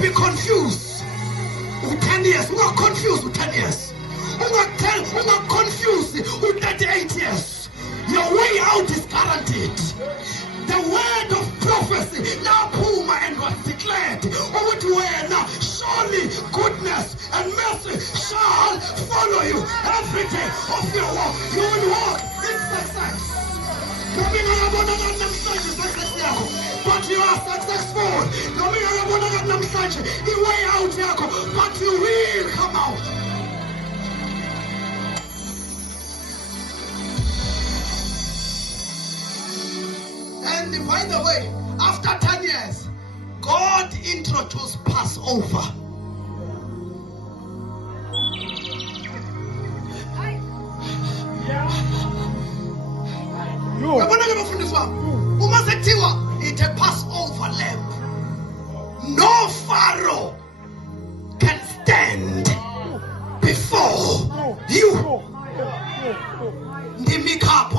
be confused with 10 years. We're not confused with 10 years. We're not confused with 38 years. Your way out is guaranteed. The word of prophecy now Puma and was declared over to where now surely goodness and mercy shall follow you every day of your walk. You will walk in success. But you are successful. The way out, but you will come out. And by the way, after 10 years, God introduced Passover. It's a Passover lamb. No Pharaoh can stand before you. Ndimika